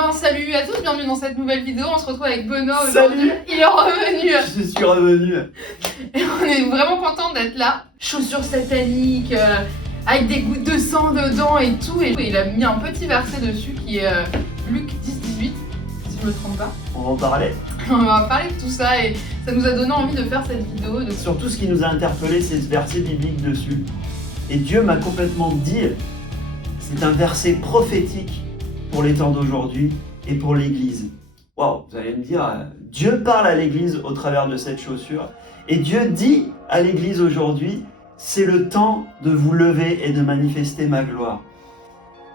bien, salut à tous, bienvenue dans cette nouvelle vidéo. On se retrouve avec Benoît aujourd'hui. Salut. Il est revenu. Je suis revenu. Et on est vraiment content d'être là. Chaussures sataniques, avec des gouttes de sang dedans et tout. Et il a mis un petit verset dessus qui est Luc 10-18, si je me trompe pas. On va en parler. On va parler de tout ça et ça nous a donné envie de faire cette vidéo. Surtout, ce qui nous a interpellé, c'est ce verset biblique dessus. Et Dieu m'a complètement dit, c'est un verset prophétique pour les temps d'aujourd'hui et pour l'Église. Waouh, vous allez me dire, Dieu parle à l'Église au travers de cette chaussure. Et Dieu dit à l'Église aujourd'hui, c'est le temps de vous lever et de manifester ma gloire.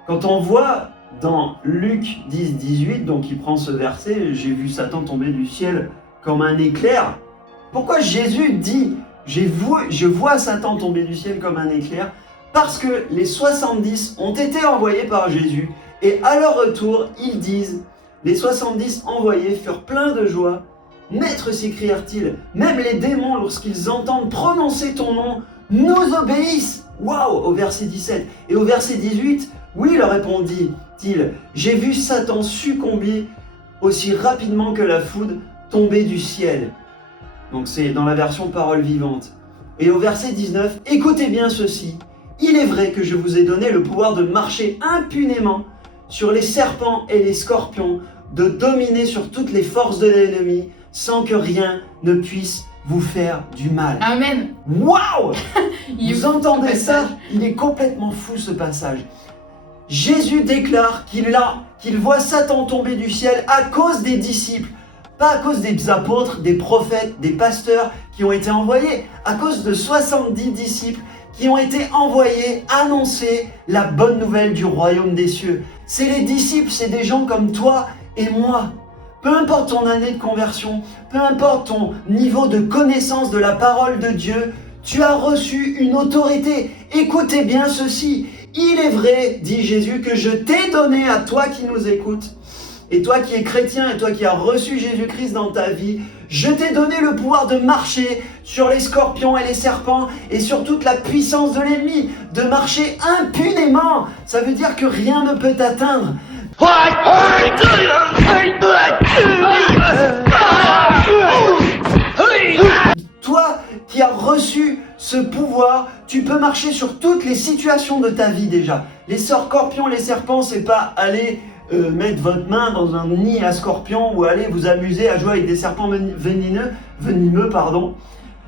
Quand on voit dans Luc 10-18, donc il prend ce verset, j'ai vu Satan tomber du ciel comme un éclair. Pourquoi Jésus dit, je vois Satan tomber du ciel comme un éclair? Parce que les 70 ont été envoyés par Jésus. Et à leur retour, ils disent, les 70 envoyés furent pleins de joie. Maître, s'écrièrent-ils, même les démons, lorsqu'ils entendent prononcer ton nom, nous obéissent. Waouh, au verset 17. Et au verset 18, oui, leur répondit-il, j'ai vu Satan succomber aussi rapidement que la foudre tomber du ciel. Donc c'est dans la version parole vivante. Et au verset 19, écoutez bien ceci. Il est vrai que je vous ai donné le pouvoir de marcher impunément sur les serpents et les scorpions, de dominer sur toutes les forces de l'ennemi, sans que rien ne puisse vous faire du mal. Amen. Waouh! Vous entendez ça? Il est complètement fou ce passage. Jésus déclare qu'il voit Satan tomber du ciel à cause des disciples, pas à cause des apôtres, des prophètes, des pasteurs qui ont été envoyés, à cause de 70 disciples qui ont été envoyés annoncer la bonne nouvelle du royaume des cieux. C'est les disciples, c'est des gens comme toi et moi. Peu importe ton année de conversion, peu importe ton niveau de connaissance de la parole de Dieu, tu as reçu une autorité. Écoutez bien ceci. Il est vrai, dit Jésus, que je t'ai donné à toi qui nous écoutes, et toi qui es chrétien, et toi qui as reçu Jésus-Christ dans ta vie, je t'ai donné le pouvoir de marcher sur les scorpions et les serpents et sur toute la puissance de l'ennemi, de marcher impunément. Ça veut dire que rien ne peut t'atteindre. Toi qui as reçu ce pouvoir, tu peux marcher sur toutes les situations de ta vie déjà. Les scorpions, les serpents, c'est pas aller mettre votre main dans un nid à scorpion ou aller vous amuser à jouer avec des serpents venimeux.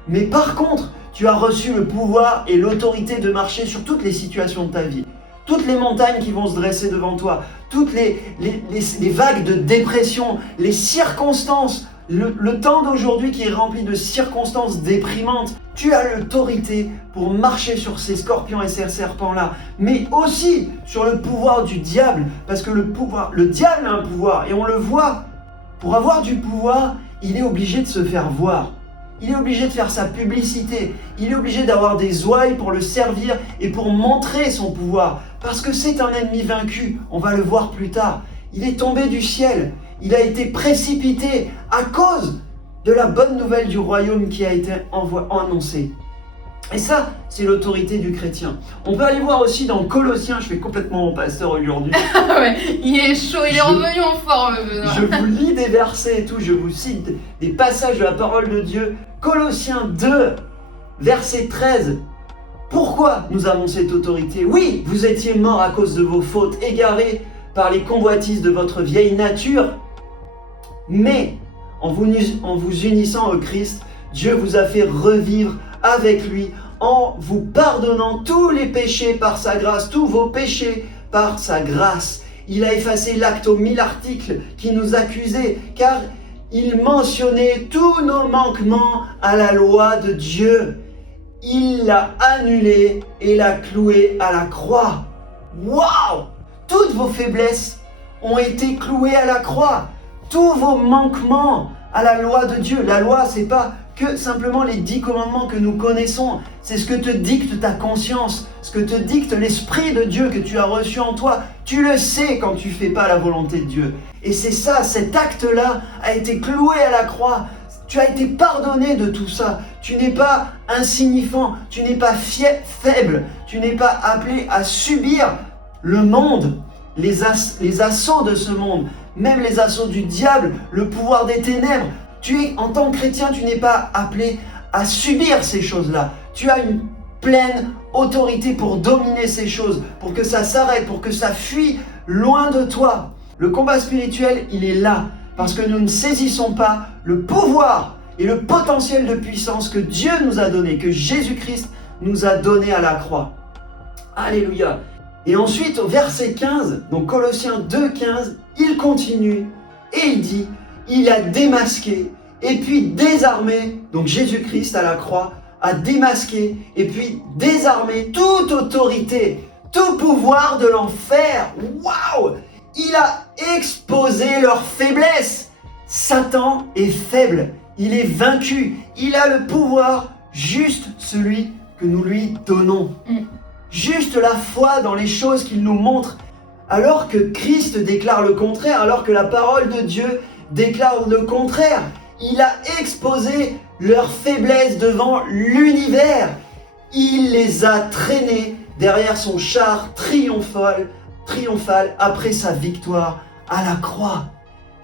Mais par contre, tu as reçu le pouvoir et l'autorité de marcher sur toutes les situations de ta vie. Toutes les montagnes qui vont se dresser devant toi, toutes les vagues de dépression, les circonstances, le temps d'aujourd'hui qui est rempli de circonstances déprimantes. Tu as l'autorité pour marcher sur ces scorpions et ces serpents-là, mais aussi sur le pouvoir du diable, parce que le diable a un pouvoir et on le voit. Pour avoir du pouvoir, il est obligé de se faire voir. Il est obligé de faire sa publicité. Il est obligé d'avoir des ouailles pour le servir et pour montrer son pouvoir. Parce que c'est un ennemi vaincu. On va le voir plus tard. Il est tombé du ciel. Il a été précipité à cause de la bonne nouvelle du royaume qui a été annoncée. Et ça, c'est l'autorité du chrétien. On peut aller voir aussi dans Colossiens, je fais complètement mon pasteur aujourd'hui. Ouais, il est chaud, il est revenu en forme. Je vous lis des versets et tout, je vous cite des passages de la parole de Dieu. Colossiens 2, verset 13. Pourquoi nous avons cette autorité? Oui, vous étiez morts à cause de vos fautes, égarés par les convoitises de votre vieille nature. Mais en vous unissant au Christ, Dieu vous a fait revivre avec lui en vous pardonnant tous les péchés par sa grâce, tous vos péchés par sa grâce. Il a effacé l'acte aux 1000 articles qui nous accusait, car il mentionnait tous nos manquements à la loi de Dieu. Il l'a annulé et l'a cloué à la croix. Waouh! Toutes vos faiblesses ont été clouées à la croix. Tous vos manquements à la loi de Dieu. La loi, c'est pas que simplement les 10 commandements que nous connaissons. C'est ce que te dicte ta conscience, ce que te dicte l'Esprit de Dieu que tu as reçu en toi. Tu le sais quand tu fais pas la volonté de Dieu. Et c'est ça, cet acte-là a été cloué à la croix. Tu as été pardonné de tout ça. Tu n'es pas insignifiant, tu n'es pas faible, tu n'es pas appelé à subir le monde. les assauts de ce monde, même les assauts du diable, le pouvoir des ténèbres. En tant que chrétien, tu n'es pas appelé à subir ces choses-là. Tu as une pleine autorité pour dominer ces choses, pour que ça s'arrête, pour que ça fuit loin de toi. Le combat spirituel, il est là, parce que nous ne saisissons pas le pouvoir et le potentiel de puissance que Dieu nous a donné, que Jésus-Christ nous a donné à la croix. Alléluia. Et ensuite, au verset 15, donc Colossiens 2,15, il continue et il dit, il a démasqué et puis désarmé, donc Jésus-Christ à la croix, a démasqué et puis désarmé toute autorité, tout pouvoir de l'enfer. Waouh! Il a exposé leur faiblesse. Satan est faible, il est vaincu, il a le pouvoir, juste celui que nous lui donnons. Juste la foi dans les choses qu'il nous montre, alors que Christ déclare le contraire, alors que la parole de Dieu déclare le contraire. Il a exposé leur faiblesse devant l'univers. Il les a traînés derrière son char triomphal après sa victoire à la croix.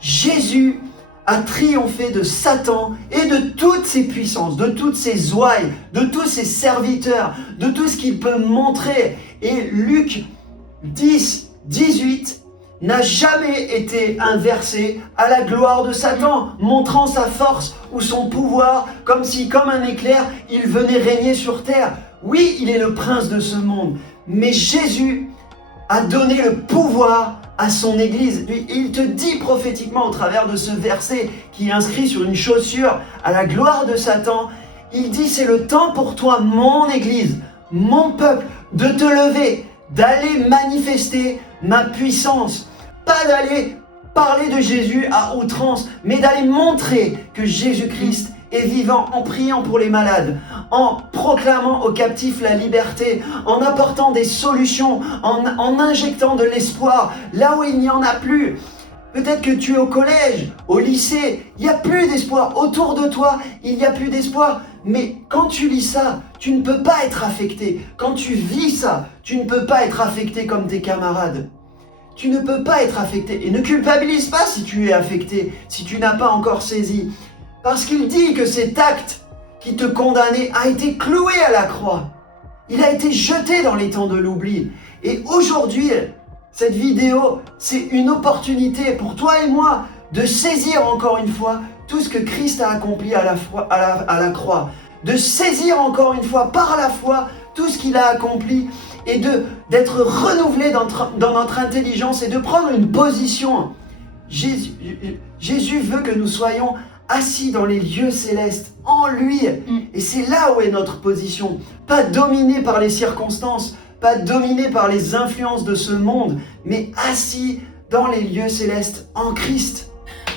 Jésus a triomphé de Satan et de toutes ses puissances, de toutes ses ouailles, de tous ses serviteurs, de tout ce qu'il peut montrer. Et Luc 10, 18 n'a jamais été inversé à la gloire de Satan, montrant sa force ou son pouvoir, comme si, comme un éclair, il venait régner sur terre. Oui, il est le prince de ce monde, mais Jésus a donné le pouvoir à son Église. Il te dit prophétiquement au travers de ce verset qui est inscrit sur une chaussure à la gloire de Satan, il dit, c'est le temps pour toi, mon Église, mon peuple, de te lever, d'aller manifester ma puissance. Pas d'aller parler de Jésus à outrance, mais d'aller montrer que Jésus-Christ est vivant, en priant pour les malades, en proclamant aux captifs la liberté, en apportant des solutions, en injectant de l'espoir là où il n'y en a plus. Peut-être que tu es au collège, au lycée, il n'y a plus d'espoir. Autour de toi, il n'y a plus d'espoir. Mais quand tu lis ça, tu ne peux pas être affecté. Quand tu vis ça, tu ne peux pas être affecté comme tes camarades. Tu ne peux pas être affecté. Et ne culpabilise pas si tu es affecté, si tu n'as pas encore saisi. Parce qu'il dit que cet acte qui te condamnait a été cloué à la croix. Il a été jeté dans les temps de l'oubli. Et aujourd'hui, cette vidéo, c'est une opportunité pour toi et moi de saisir encore une fois tout ce que Christ a accompli à la croix. De saisir encore une fois par la foi tout ce qu'il a accompli et d'être renouvelé dans notre intelligence et de prendre une position. Jésus veut que nous soyons assis dans les lieux célestes, en lui. Et c'est là où est notre position. Pas dominé par les circonstances, pas dominé par les influences de ce monde, mais assis dans les lieux célestes, en Christ.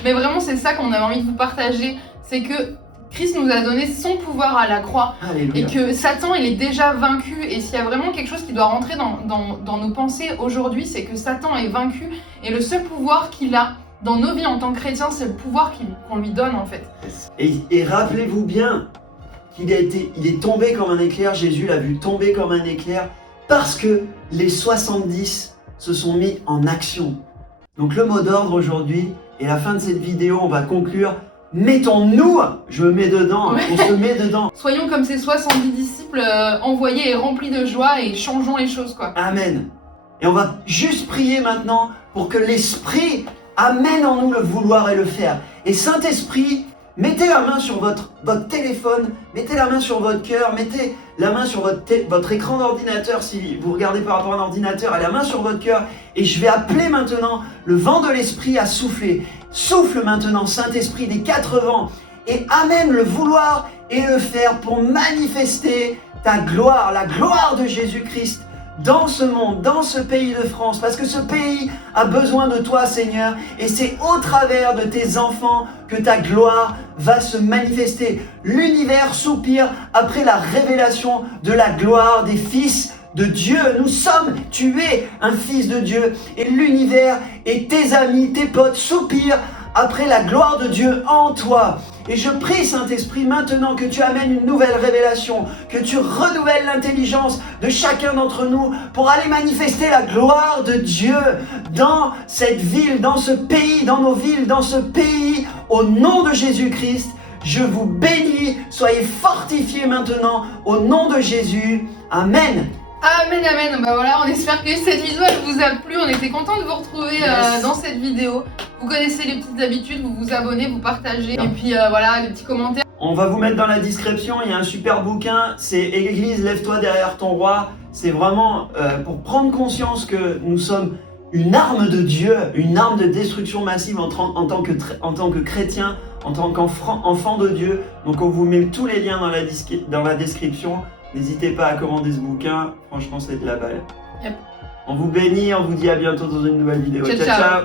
Mais vraiment, c'est ça qu'on avait envie de vous partager, c'est que Christ nous a donné son pouvoir à la croix. Alléluia. Et que Satan, il est déjà vaincu. Et s'il y a vraiment quelque chose qui doit rentrer dans nos pensées aujourd'hui, c'est que Satan est vaincu. Et le seul pouvoir qu'il a dans nos vies en tant que chrétiens, c'est le pouvoir qu'on lui donne en fait. Et rappelez-vous bien qu'il est tombé comme un éclair, Jésus l'a vu tomber comme un éclair, parce que les 70 se sont mis en action. Donc le mot d'ordre aujourd'hui, et à la fin de cette vidéo, on va conclure. Mettons-nous, je me mets dedans, Ouais. On se met dedans. Soyons comme ces 70 disciples envoyés et remplis de joie et changeons les choses quoi. Amen. Et on va juste prier maintenant pour que l'Esprit amène en nous le vouloir et le faire. Et Saint-Esprit, mettez la main sur votre téléphone, mettez la main sur votre cœur, mettez la main sur votre écran d'ordinateur, si vous regardez par rapport à un ordinateur, et la main sur votre cœur, et je vais appeler maintenant le vent de l'Esprit à souffler. Souffle maintenant, Saint-Esprit des 4 vents, et amène le vouloir et le faire pour manifester ta gloire, la gloire de Jésus-Christ dans ce monde, dans ce pays de France, parce que ce pays a besoin de toi, Seigneur, et c'est au travers de tes enfants que ta gloire va se manifester. L'univers soupire après la révélation de la gloire des fils de Dieu. Tu es un fils de Dieu, et l'univers et tes amis, tes potes soupirent après la gloire de Dieu en toi. Et je prie, Saint-Esprit, maintenant que tu amènes une nouvelle révélation, que tu renouvelles l'intelligence de chacun d'entre nous pour aller manifester la gloire de Dieu dans cette ville, dans ce pays, dans nos villes, dans ce pays, au nom de Jésus-Christ. Je vous bénis, soyez fortifiés maintenant au nom de Jésus. Amen. Amen, amen. Bah voilà, on espère que cette vidéo elle vous a plu. On était content de vous retrouver dans cette vidéo. Vous connaissez les petites habitudes, vous vous abonnez, vous partagez. Et puis voilà, les petits commentaires. On va vous mettre dans la description, il y a un super bouquin, c'est Église, lève-toi derrière ton roi. C'est vraiment pour prendre conscience que nous sommes une arme de Dieu, une arme de destruction massive en tant que chrétien, en tant qu'enfant de Dieu. Donc on vous met tous les liens dans la description. N'hésitez pas à commander ce bouquin, franchement c'est de la balle. Yep. On vous bénit, on vous dit à bientôt dans une nouvelle vidéo. Ciao, ciao.